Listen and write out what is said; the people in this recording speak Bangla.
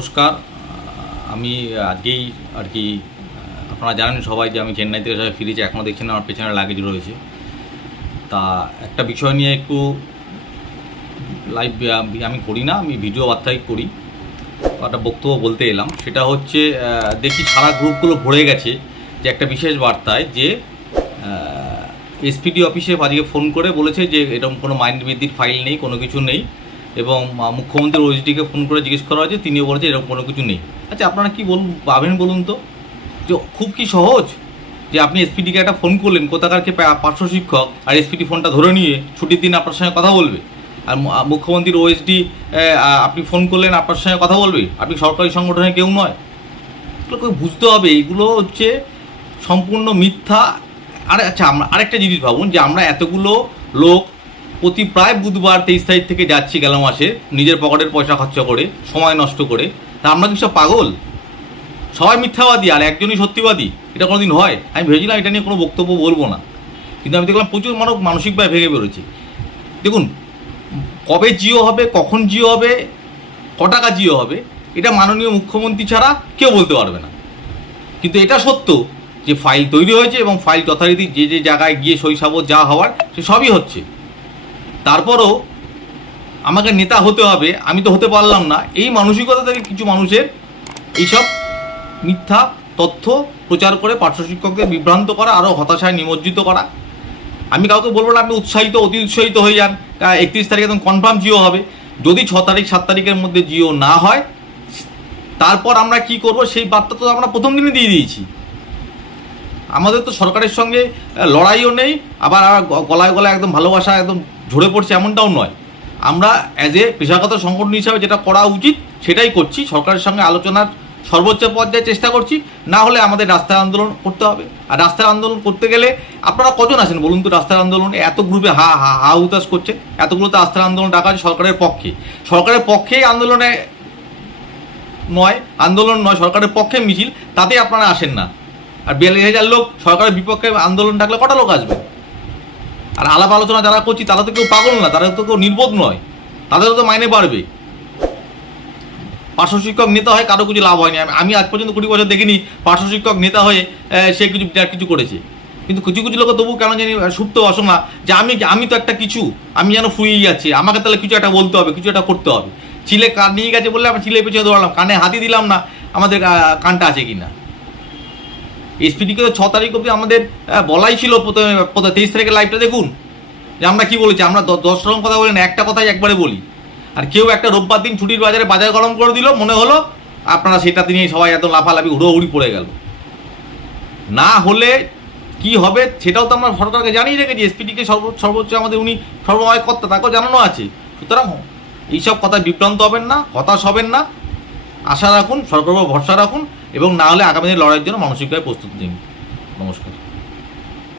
নমস্কার। আমি আজকেই আর কি, আপনারা জানেন সবাই যে আমি চেন্নাই থেকে সবাই ফিরেছি এখনও দেখছেন আমার পেছনে লাগেজ রয়েছে। তা একটা বিষয় নিয়ে একটু লাইভ আমি করি না, আমি ভিডিও বার্তাই করি। একটা বক্তব্য বলতে এলাম, সেটা হচ্ছে দেখি সারা গ্রুপগুলো ভরে গেছে যে একটা বিশেষ বার্তায় যে এসপিডি অফিসে আজকে ফোন করে বলেছে যে, এরকম কোনো মাইন্ড বৃদ্ধির ফাইল নেই, কোনো কিছু নেই। এবং মুখ্যমন্ত্রী ওএসডিকে ফোন করে জিজ্ঞেস করা হয়েছে, তিনিও বলেছে এরকম কোনো কিছু নেই। আচ্ছা আপনারা কি বলুন পাবেন বলুন তো? যে খুব কি সহজ যে আপনি এসপিডিকে একটা ফোন করলেন কোথাকারকে পার্শ্ব শিক্ষক আর এসপিডি ফোনটা ধরে নিয়ে ছুটির দিন আপনার সঙ্গে কথা বলবে? আর মুখ্যমন্ত্রীর ওএসডি আপনি ফোন করলেন, আপনার সঙ্গে কথা বলবে? আপনি সরকারি সংগঠনে কেউ নয়। এগুলোকে বুঝতে হবে, এগুলো হচ্ছে সম্পূর্ণ মিথ্যা। আর আচ্ছা আমরা আরেকটা জিনিস ভাবুন যে আমরা এতগুলো লোক প্রতি প্রায় বুধবার তেইশ তারিখ থেকে যাচ্ছি গেল মাসে নিজের পকেটের পয়সা খরচা করে, সময় নষ্ট করে। তা আমরা কি সব পাগল? সবাই মিথ্যাবাদী, আর একজনই সত্যিবাদী? এটা কোনোদিন হয়? আমি ভেবেছিলাম এটা নিয়ে কোনো বক্তব্য বলব না। কিন্তু আমি দেখলাম প্রচুর মানুষ মানসিকভাবে ভেঙে বেরোচ্ছে দেখুন, কবে জিও হবে, কখন জিও হবে ক টাকা জিও হবে, এটা মাননীয় মুখ্যমন্ত্রী ছাড়া কেউ বলতে পারবে না। কিন্তু এটা সত্য যে ফাইল তৈরি হয়েছে এবং ফাইল যথারীতি যে যে জায়গায় গিয়ে শৈশাবত যা হওয়ার, সে সবই হচ্ছে। তারপরও আমাকে নেতা হতে হবে, আমি তো হতে পারলাম না। এই মানসিকতা থেকে কিছু মানুষের এইসব মিথ্যা তথ্য প্রচার করে পার্শ্ব শিক্ষককে বিভ্রান্ত করা আরও হতাশায় নিমজ্জিত করা। আমি কাউকে বলব না, আপনি উৎসাহিত, অতি উৎসাহিত হয়ে যান। একত্রিশ তারিখ একদম কনফার্ম জিও হবে। যদি ছ তারিখ, সাত তারিখের মধ্যে জিও না হয়, তারপর আমরা কি করব? সেই বার্তা তো আমরা প্রথম দিনে দিয়ে দিয়েছি। আমাদের তো সরকারের সঙ্গে লড়াইও নেই, আবার গলায় গলায় একদম ভালোবাসা, একদম ঝরে পড়ছে এমনটাও নয়। আমরা অ্যাজ এ পেশাগত সংগঠন হিসাবে যেটা করা উচিত, সেটাই করছি। সরকারের সঙ্গে আলোচনার সর্বোচ্চ পর্যায়ে চেষ্টা করছি। না হলে আমাদের রাস্তায় আন্দোলন করতে হবে। আর রাস্তায় আন্দোলন করতে গেলে আপনারা কজন আছেন বলুন তো? রাস্তার আন্দোলনে এত গ্রুপে হা হা হা হুতাশ করছে। এতগুলোতে রাস্তার আন্দোলন ডাকা সরকারের পক্ষে। সরকারের পক্ষেই আন্দোলনে নয়, আন্দোলন নয়, সরকারের পক্ষে মিছিল, তাতে আপনারা আসেন না। আর বিয়াল্লিশ হাজার লোক সরকারের বিপক্ষে আন্দোলন ডাকলে কটা লোক আসবে? আর আলাপ আলোচনা যারা করছি, তারা তো কেউ পাগল না, তারা তো কেউ নির্বোধ নয়। তাদেরও তো মাইনে বাড়বে। পার্শ্ব শিক্ষক নেতা হয়ে কারও কিছু লাভ হয়নি। আমি- আজ পর্যন্ত কুড়ি বছর দেখিনি পার্শ্ব শিক্ষক নেতা হয়ে সে কিছু কিছু করেছে। কিন্তু কিছু কিছু লোক তবু কেন জানি সুপ্ত অসমা যে আমি আমি তো একটা কিছু, আমি যেন ফুরিয়ে যাচ্ছি। আমাকে তাহলে কিছু একটা বলতে হবে, কিছু একটা করতে হবে। চিলে কান নিয়ে গেছে বললে আমি চিলে পেছনে দৌড়ালাম, কানে হাতি দিলাম না, আমাদের কানটা আছে কি না এসপিডিকে ছ তারিখ অবধি আমাদের বলাই ছিল প্রথমে তেইশ তারিখের লাইভটা দেখুন। যে আমরা কি বলেছি, আমরা দশ রকম কথা বলি না একটা কথাই একবারে বলি। আর কেউ একটা রোববার দিন ছুটির বাজারে বাজার গরম করে দিল, মনে হলো আপনারা সেটা নিয়ে সবাই এত লাফালাফি, হুড়োহুড়ি পড়ে গেল। না হলে কি হবে, সেটাও তো আমরা সরকারকে জানিয়ে রেখেছি এসপিডিকে সর্বোচ্চ আমাদের উনি সর্বময় কর্তা, তাকেও জানানো আছে। সুতরাং এইসব কথায় বিভ্রান্ত হবেন না, হতাশ হবেন না। আশা রাখুন সরকার ভরসা রাখুন এবং না হলে আগামী দিনে লড়াইয়ের জন্য মানসিকভাবে প্রস্তুত নিন। নমস্কার।